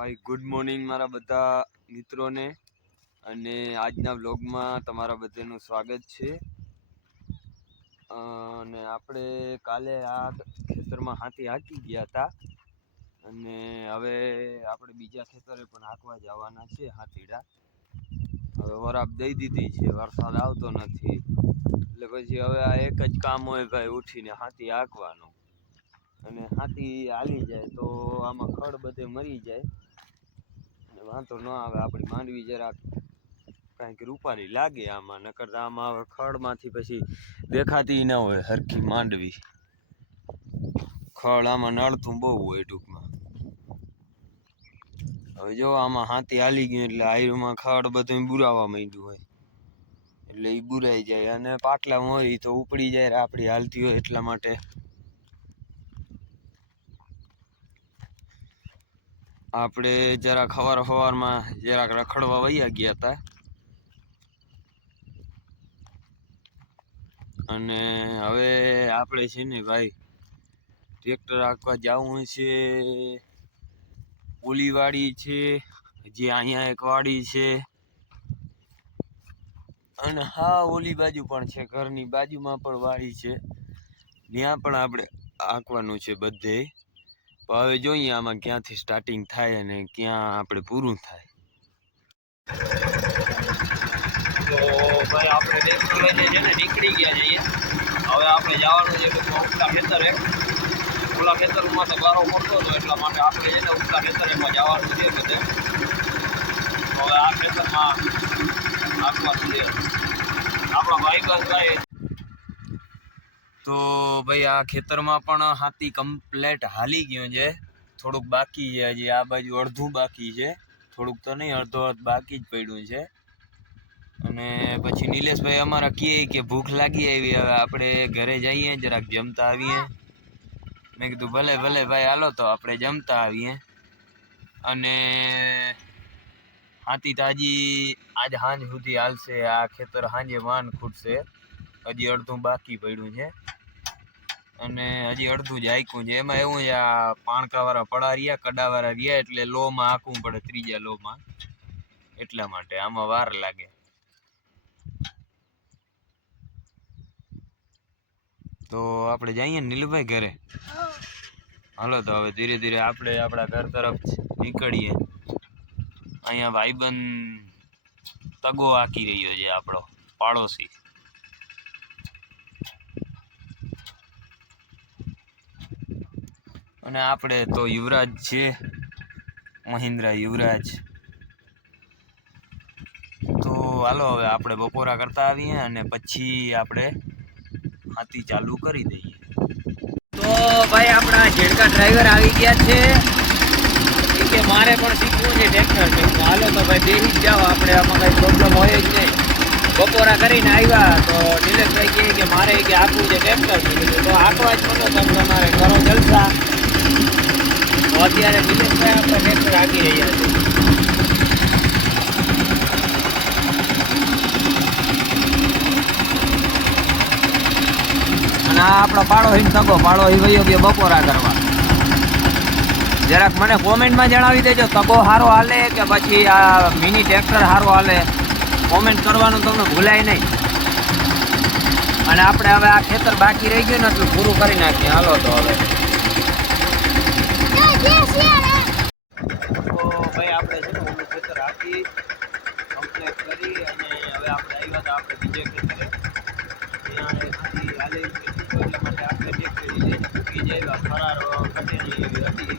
Hi good morning મારા બધા મિત્રોને અને આજના વ્લોગમાં તમારા બધાનું સ્વાગત છે। અને આપણે કાલે આ ખેતરમાં હાથી હાંકી ગયા હતા અને હવે આપણે બીજા ખેતરે પણ હાંકવા જવાના છે। હાથીડા હવે વરાપ દઈ દીધી છે, વરસાદ આવતો નથી એટલે પછી હવે આ એક જ કામ હોય ભાઈ, ઉઠીને હાથી હાંકવાનું અને હાથી હાલી જાય તો આમાં ખડ બધે મરી જાય, વાંધો ન આવે। આપણી માંડવી જરાક કાંઈક રૂપારી લાગે આમાં, નકર આમાં ખડમાંથી પછી દેખાતી ન હોય હરખી માંડવી, ખડ આમાં નડતું બહુ હોય ટૂંકમાં। હવે જો આમાં હાથી હાલી ગયું એટલે આયુમાં ખડ બધું બુરાવા માંડ્યું હોય એટલે એ બુરાઈ જાય અને પાટલામાં હોય તો ઉપડી જાય આપણી હાલતી હોય, એટલા માટે આપણે જરાક સવારમાં જરાક રખડવા વયા ગયા હતા અને હવે આપણે છે ને ભાઈ ટ્રેક્ટર હાંકવા જવું છે। ઓલી વાડી છે, હજી અહીંયા એક વાડી છે અને હા ઓલી બાજુ પણ છે, ઘરની બાજુમાં પણ વાડી છે, ત્યાં પણ આપણે હાંકવાનું છે બધે। હવે જોઈએ આમાં ક્યાંથી સ્ટાર્ટિંગ થાય અને ક્યાં આપણે પૂરું થાય। તો ભાઈ આપણે ટ્રેક્ટર લઈને છે ને નીકળી ગયા છીએ। હવે આપણે જવાનું છે ઉપલા ખેતરે, ઓલા ખેતરમાં તો ગારો પડતો હતો એટલા માટે આપણે છે ને ઉપલા ખેતરમાં જવાનું છે બધે। હવે આ ખેતરમાં હાંકવાનું છે આપણા ભાઈ। તો ભાઈ આ ખેતરમાં પણ હાથી કમ્પ્લેટ હાલી ગયો છે, થોડુંક બાકી છે, હજી આ બાજુ અડધું બાકી છે, થોડુંક તો નહીં અડધો બાકી જ પડ્યું છે। અને પછી નિલેશભાઈ અમારા કહે કે ભૂખ લાગી આવી, હવે આપણે ઘરે જઈએ જરાક જમતા આવીએ। મેં કીધું ભલે ભલે ભાઈ હાલો તો આપણે જમતા આવીએ। અને હાથી તો હજી આજ સાંજ સુધી હાલશે, આ ખેતર સાંજે વાન ખૂટશે, હજી અડધું બાકી પડ્યું છે અને હજી અડધું જ હાંક્યું છે। એમાં એવું છે આ પાણકાવાળા પડા રહ્યા, કડાવાળા રહ્યા એટલે લોમાં હાંકવું પડે, ત્રીજા લોમાં, એટલા માટે આમાં વાર લાગે। તો આપણે જઈએ નીલુભાઈ ઘરે, હાલો તો હવે ધીરે ધીરે આપણે આપણા ઘર તરફ નીકળીએ। અહીંયા ભાઈબંધ તગો હાંકી રહ્યો છે, આપણો પાડોશી। અને આપણે તો યુવરાજ છે, મહિન્દ્રા યુવરાજ। તો હાલો હવે આપણે બપોરા કરતા આવીએ અને પછી આપણે હાથી ચાલુ કરી દઈએ। તો ભાઈ આપણા ઝેડકા ડ્રાઈવર આવી ગયા છે કે મારે પણ શીખવું છે ટ્રેક્ટર, હાલો તો ભાઈ બેસી જ જાઓ, આપણે આમાં કઈ પ્રોબ્લેમ હોય જ નહીં। બપોરા કરીને આવ્યા તો નિલેશભાઈ કહે કે મારે કે હાંકવું છે ટ્રેક્ટર, તો હાંકવા જ પડો, તમે તમારે કરો જલસા। તો અત્યારે નિલેશભાઈ આપણે ટ્રેક્ટર હાંકી રહ્યા છે। અને આ આપણો પાડોશી તગો, પાડોશી વયો ગયો બપોરા કરવા। જરાક મને કોમેન્ટમાં જણાવી દેજો તગો સારો હાલે કે પછી આ મિની ટ્રેક્ટર સારો હાલે, કોમેન્ટ કરવાનું તમને ભૂલાય નહીં। અને આપણે હવે આ ખેતર બાકી રહી ગયું ને એટલું પૂરું કરી નાખીએ, હાલો તો હવે। તો ભાઈ આપણે છે ને ઓલું ખેતર હાંકી કમ્પ્લીટ કરી અને હવે આપણે આવ્યા હતા આપણે બીજે ખેતરે, ત્યાં હાથી હાલે એટલા માટે આપણે ટ્રેક્ટર લઈને મૂકી જાય, ફરાર કટેલી એવી હતી।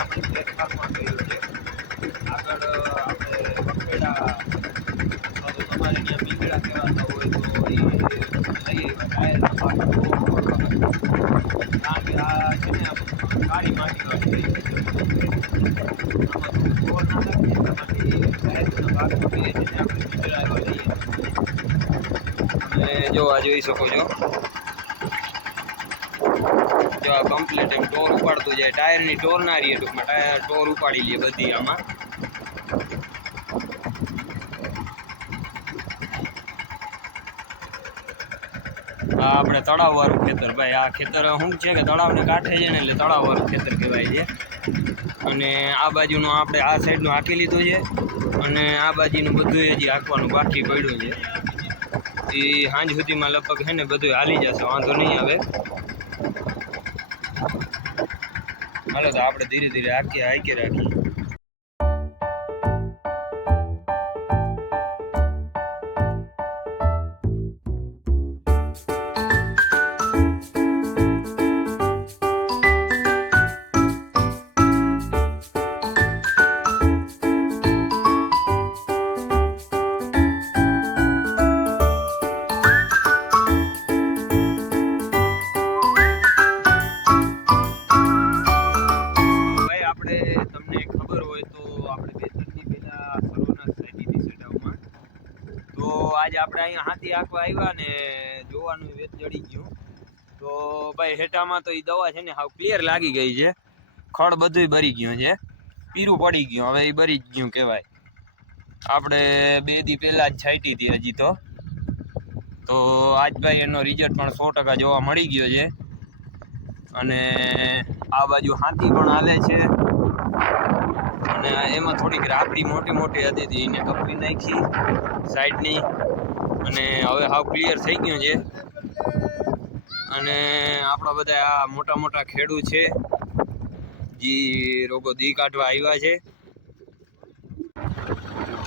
આપણે પ્લેટફોર્મમાં કર્યું છે, આગળ આપણે વખેડા અથવા તો તમારે ત્યાં પીંગળા કહેવાતા હોય તો એ લઈ ટાયરના પાછળ કારણ કે આ છે ને કાળી માટીવાળી રહી છે, આમાં થોડું ના લાગે એટલા માટે ટાયરના ભાગમાં બી છે ને આપણે પીંગળા એવા લઈએ। અને જો આ જોઈ શકો છો, જો આ કમ્પ્લીટ એમ ટોર ઉપાડતું જાય, ટાયરની ટોર ના રહીએ ટૂંકમાં, ટાયર ટોર ઉપાડી લે બધી આમાં। આ આપણે તળાવવાળું ખેતર. ભાઈ આ ખેતર શું છે કે તળાવને કાંઠે છે ને એટલે તળાવવાળું ખેતર કહેવાય છે. અને આ બાજુનું આપણે આ સાઈડનું હાંકી લીધું છે અને આ બાજુનું બધું હજી હાંકવાનું બાકી પડ્યું છે. એ સાંજ સુધીમાં લગભગ છે ને બધું હાલી જશે, વાંધો નહીં આવે. હાલો તો આપણે ધીરે ધીરે હાંકી રાખીએ. તમને ખબર હોય તો આપણે 2-3 દી પહેલા સરોવરના સાઈડની સેડાવમાં તો આજે આપણે અહીંયા હાથી આંકવા આવ્યા ને જોવાનું વેત જડી ગયું. તો ભાઈ હેઠામાં તો એ દવા છે ને હાવ ક્લિયર લાગી ગઈ છે. ખડ બધું બરી ગયું છે, પીરું પડી ગયું, હવે એ બરી જ ગયું કહેવાય. આપણે 2 દી પહેલાં જ છાંટી હતી હજી તો આજ ભાઈ એનો રિઝલ્ટ પણ 100% જોવા મળી ગયો છે. અને આ બાજુ હાથી પણ હાલે છે અને એમાં થોડીક રાબડી મોટી હતી એને કપી નાખી સાઈડની અને હવે હાવ ક્લિયર થઈ ગયું છે. અને આપણા બધા આ મોટા ખેડૂત છે જે રોગો દી કાઢવા આવ્યા છે.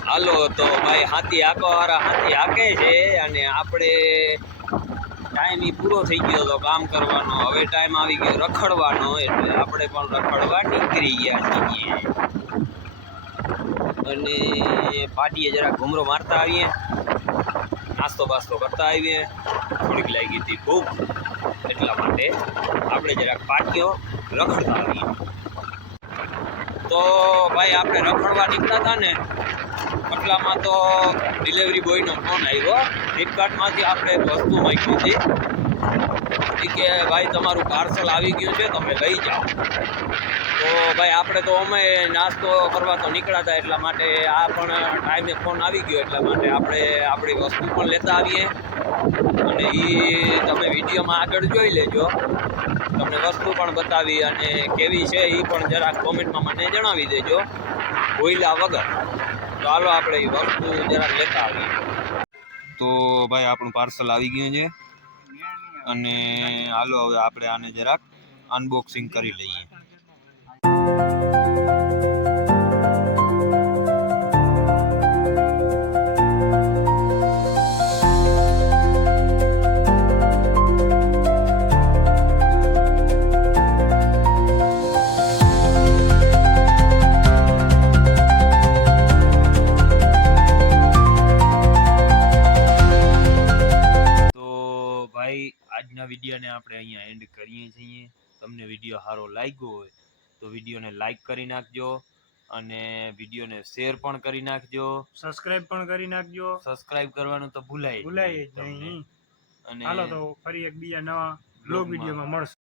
હાલો તો ભાઈ હાથી હાંકવાવાળા હાથી હાંકે છે અને આપણે ટાઈમ પૂરો થઈ ગયો હતો કામ કરવાનો, હવે ટાઈમ આવી ગયો રખડવાનો, એટલે આપણે પણ રખડવા નીકળી ગયા છીએ. અને પાટીએ જરા ઘૂમરો મારતા આવીએ, નાસ્તો બાસ્તો કરતા આવીએ. થોડીક લાગી હતી ભૂખ એટલા માટે આપણે જરાક પાટીઓ રખડતા આવીએ. તો ભાઈ આપણે રખડવા નીકળ્યા હતા ને એટલામાં તો ડિલિવરી બોયનો ફોન આવ્યો. ફ્લિપકાર્ટમાંથી આપણે વસ્તુ માંગી હતી કે ભાઈ તમારું પાર્સલ આવી ગયું છે, તમે લઈ જાઓ. તો ભાઈ આપણે તો અમે નાસ્તો કરવા તો નીકળ્યા હતા એટલા માટે આ પણ ટાઈમે ફોન આવી ગયો એટલા માટે આપણે આપણી વસ્તુ પણ લેતા આવીએ. અને એ તમે વિડીયોમાં આગળ જોઈ લેજો, તમને વસ્તુ પણ બતાવી અને કેવી છે એ પણ જરાક કોમેન્ટમાં મને જણાવી દેજો ભૂલ્યા વગર. તો હાલો આપણે એ વસ્તુ જરાક લેતા આવીએ. તો ભાઈ આપણું પાર્સલ આવી ગયું છે અને હાલો હવે આપણે આને જરાક અનબોક્સિંગ કરી લઈએ. આજના વિડીયોને આપણે અહીંયા એન્ડ કરીએ છીએ. તમને વિડીયો સારો લાગ્યો હોય તો વિડીયોને લાઈક કરી નાખજો અને વિડીયોને શેર પણ કરી નાખજો, સબસ્ક્રાઇબ પણ કરી નાખજો. સબસ્ક્રાઇબ કરવાનું તો ભૂલાય જ નહીં. અને હાલો તો ફરી એક બીજા નવા બ્લોગ વિડીયોમાં મળશું.